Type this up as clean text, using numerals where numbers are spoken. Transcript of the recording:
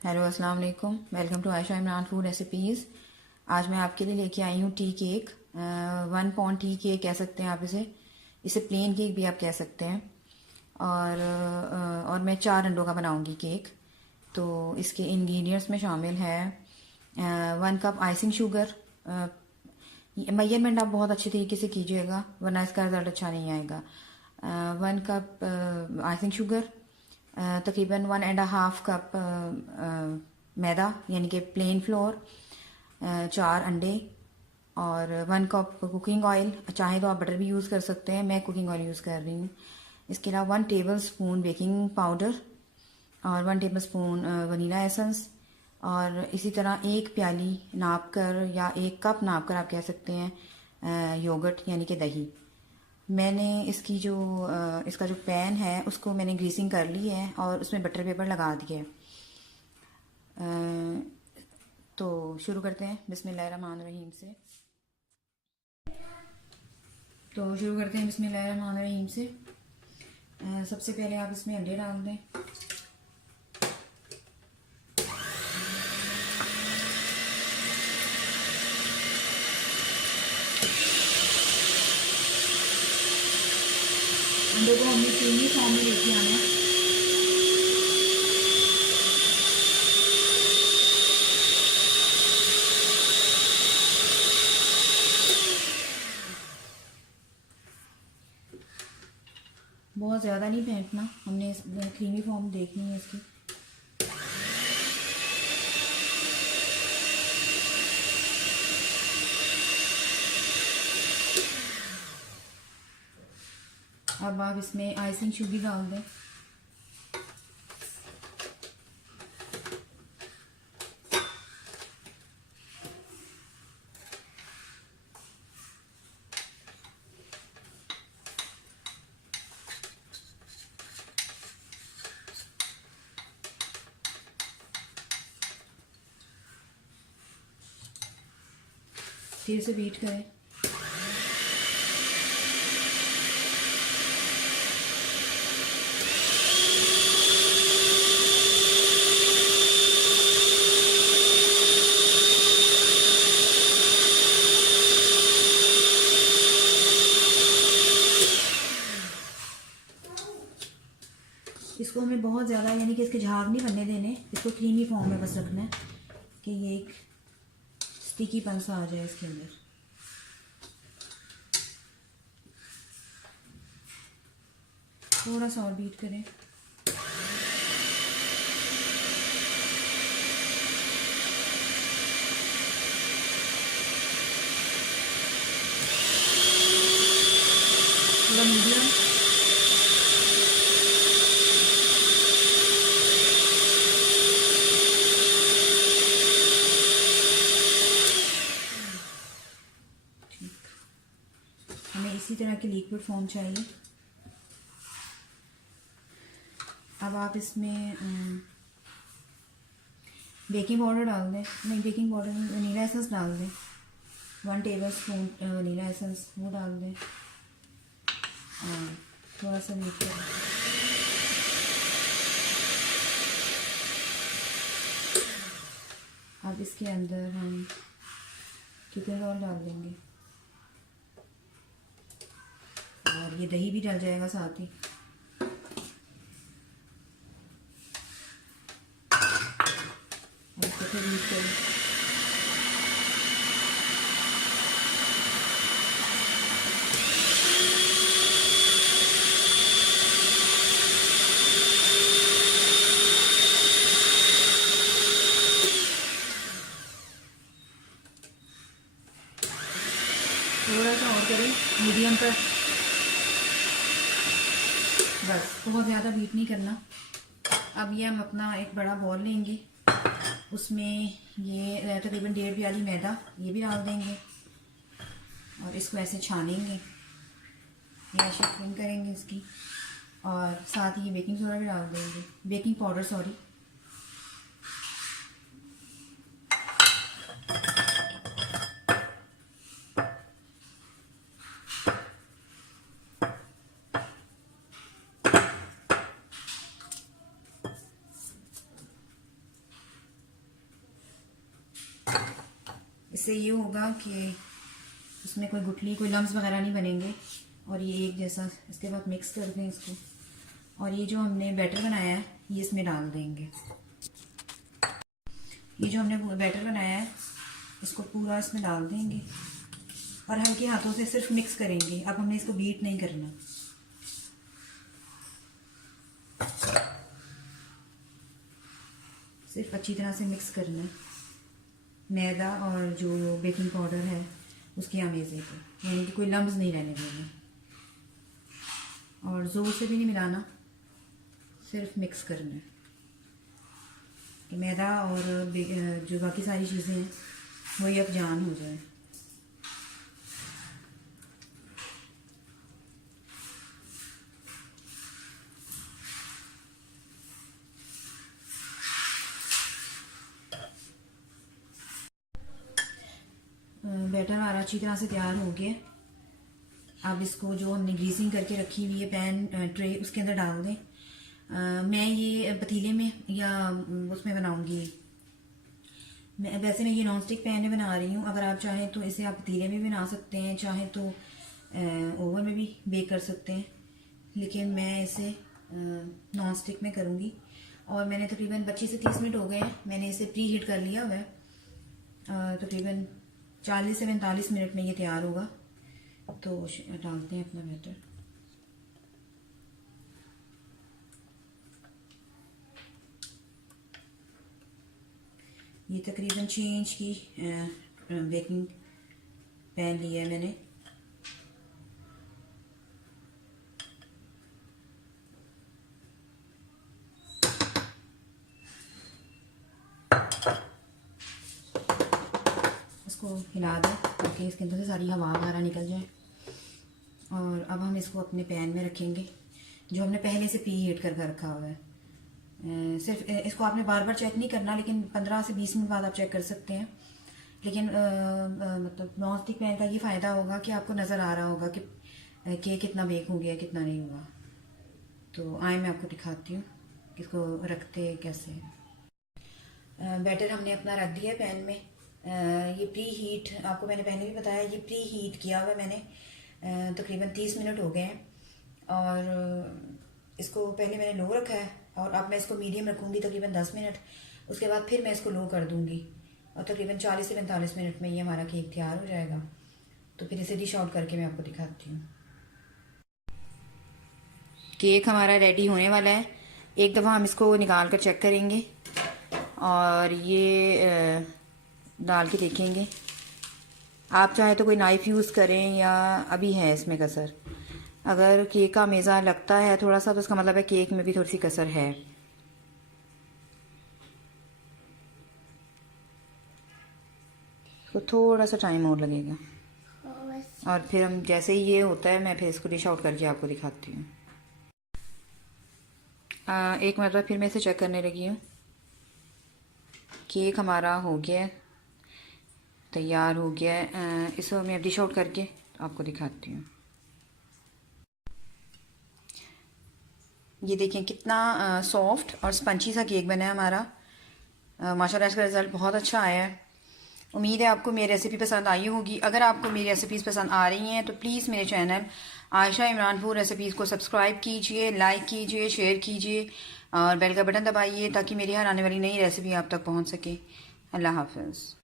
Hello अस्सलाम वालेकुम। Welcome to Ayesha Imran food recipes. आज मैं आपके लिए लेके आई हूँ tea cake. 1 pound tea cake कह सकते हैं आप इसे प्लेन केक भी आप कह सकते हैं। और मैं 4 अंडों का बनाऊँगी केक। तो इसके इंग्रेडिएंट्स में शामिल है 1 कप आइसिंग शुगर। मेजरमेंट आप बहुत अच्छे तरीके से कीजिएगा वरना इसका रिज़ल्ट अच्छा नहीं आएगा। 1 कप आइसिंग शुगर, तकरीबन 1.5 कप मैदा यानी कि प्लेन फ्लोर, 4 अंडे और 1 कप कुकिंग ऑयल। चाहे तो आप बटर भी यूज़ कर सकते हैं, मैं कुकिंग ऑयल यूज़ कर रही हूँ। इसके अलावा 1 टेबल स्पून बेकिंग पाउडर और 1 टेबल स्पून वनीला एसेंस, और इसी तरह 1 प्याली नाप कर या 1 कप नाप कर आप कह सकते हैं योगर्ट यानी कि दही। मैंने इसका जो पैन है उसको मैंने ग्रीसिंग कर ली है और उसमें बटर पेपर लगा दिया है। तो शुरू करते हैं बिस्मिल्लाहिर्रहमानिर्रहीम से। सबसे पहले आप इसमें अंडे डाल दें। अंडों को हमने क्रीमी फॉर्म में लेके आना है। बहुत ज़्यादा नहीं फेंटना, हमने क्रीमी फॉर्म देखनी है इसकी। अब आप इसमें आइसिंग शुगर डाल दें। फिर से बीट करें। इसको हमें बहुत ज़्यादा यानी कि इसके झाग नहीं बनने देने, इसको क्रीमी फॉर्म में बस रखना है कि ये एक स्टिकी पन सा आ जाए इसके अंदर। थोड़ा सा और बीट करें। थोड़ा मीडियम। हमें इसी तरह की लिक्विड फॉर्म चाहिए। अब आप इसमें बेकिंग पाउडर डाल दें। नहीं, बेकिंग पाउडर नहीं, वनीला एसेंस डाल दें। 1 टेबल स्पून वनीला एसेंस वो डाल दें और थोड़ा सा बीट करें। अब इसके अंदर हम चिकन रोल डाल देंगे और ये दही भी डल जाएगा साथ ही। अब इसको फिर बीट करें। थोड़ा सा और करें मीडियम पर, बस बहुत ज़्यादा बीट नहीं करना। अब ये हम अपना एक बड़ा बॉल लेंगे, उसमें ये तकरीबन 1.5 प्याली मैदा ये भी डाल देंगे और इसको ऐसे छानेंगे, ये ऐसे क्रीम करेंगे इसकी, और साथ ही बेकिंग सोडा भी डाल देंगे, बेकिंग पाउडर सॉरी। इससे ये होगा कि उसमें कोई गुठली कोई लम्स वगैरह नहीं बनेंगे। और ये एक जैसा इसके बाद मिक्स कर दें इसको। और ये जो हमने बैटर बनाया है ये इसमें डाल देंगे। ये जो हमने बैटर बनाया है इसको पूरा इसमें डाल देंगे और हल्के हाथों से सिर्फ मिक्स करेंगे। अब हमने इसको बीट नहीं करना। सिर्फ अच्छी तरह से मिक्स करना है मैदा और जो बेकिंग पाउडर है उसके आमेज़े को, यानी कि कोई लम्स नहीं रहने देने और ज़ोर से भी नहीं मिलाना, सिर्फ मिक्स करना है कि मैदा और जो बाकी सारी चीज़ें हैं वो यकजान हो जाए। बैटर हमारा अच्छी तरह से तैयार हो गया। अब इसको जो हमने ग्रीसिंग करके रखी हुई है पैन ट्रे उसके अंदर डाल दें। मैं ये पतीले में या उसमें बनाऊंगी। वैसे मैं ये नॉन स्टिक पैन में बना रही हूँ। अगर आप चाहें तो इसे आप पतीले में भी बना सकते हैं, चाहे तो ओवन में भी बेक कर सकते हैं, लेकिन मैं इसे नॉन स्टिक में करूँगी। और मैंने तकरीबन 25 से 30 मिनट हो गए हैं, मैंने इसे प्री हीट कर लिया हुआ है। तकरीबन 40 से 45 मिनट में ये तैयार होगा। तो डालते हैं अपना बैटर। ये तकरीबन 6 इंच की बेकिंग पैन लिया है मैंने। इसको हिला दें ताकि इसके अंदर से सारी हवा वगैरह निकल जाए। और अब हम इसको अपने पैन में रखेंगे जो हमने पहले से प्री हीट कर रखा हुआ है। सिर्फ इसको आपने बार बार चेक नहीं करना, लेकिन 15 से 20 मिनट बाद आप चेक कर सकते हैं। लेकिन मतलब नॉन स्टिक पैन का ये फ़ायदा होगा कि आपको नज़र आ रहा होगा कि केक कितना बेक हो गया कितना नहीं हुआ। तो आए मैं आपको दिखाती हूँ इसको रखते कैसे। बैटर हमने अपना रख दिया पैन में। ये प्री हीट आपको मैंने पहले भी बताया, ये प्री हीट किया हुआ मैंने। तकरीबन 30 मिनट हो गए हैं और इसको पहले मैंने लो रखा है और अब मैं इसको मीडियम रखूँगी तकरीबन 10 मिनट। उसके बाद फिर मैं इसको लो कर दूँगी और तकरीबन 40 से 45 मिनट में ये हमारा केक तैयार हो जाएगा। तो फिर इसे डिश आउट करके मैं आपको दिखाती हूँ। केक हमारा रेडी होने वाला है। एक दफ़ा हम इसको निकाल कर चेक करेंगे और ये डाल के देखेंगे। आप चाहे तो कोई नाइफ़ यूज़ करें या अभी है इसमें कसर। अगर केक का मेज़ा लगता है थोड़ा सा तो उसका मतलब है केक में भी थोड़ी सी कसर है। तो थोड़ा सा टाइम और लगेगा और फिर हम जैसे ही ये होता है मैं फिर इसको डिश आउट करके आपको दिखाती हूँ। एक मरतबा फिर मैं इसे चेक करने लगी हूँ। केक हमारा हो गया, तैयार हो गया है। इसको मैं डिश आउट करके आपको दिखाती हूँ। ये देखें कितना सॉफ्ट और स्पंची सा केक बना है हमारा। माशाल्लाह इसका रिज़ल्ट बहुत अच्छा आया है। उम्मीद है आपको मेरी रेसिपी पसंद आई होगी। अगर आपको मेरी रेसिपीज़ पसंद आ रही हैं तो प्लीज़ मेरे channel Ayesha Imran food recipes को सब्सक्राइब कीजिए, लाइक कीजिए, शेयर कीजिए और बेल का बटन दबाइए ताकि मेरी हर आने वाली नई रेसिपी आप तक पहुंच सके। अल्लाह हाफ़िज़।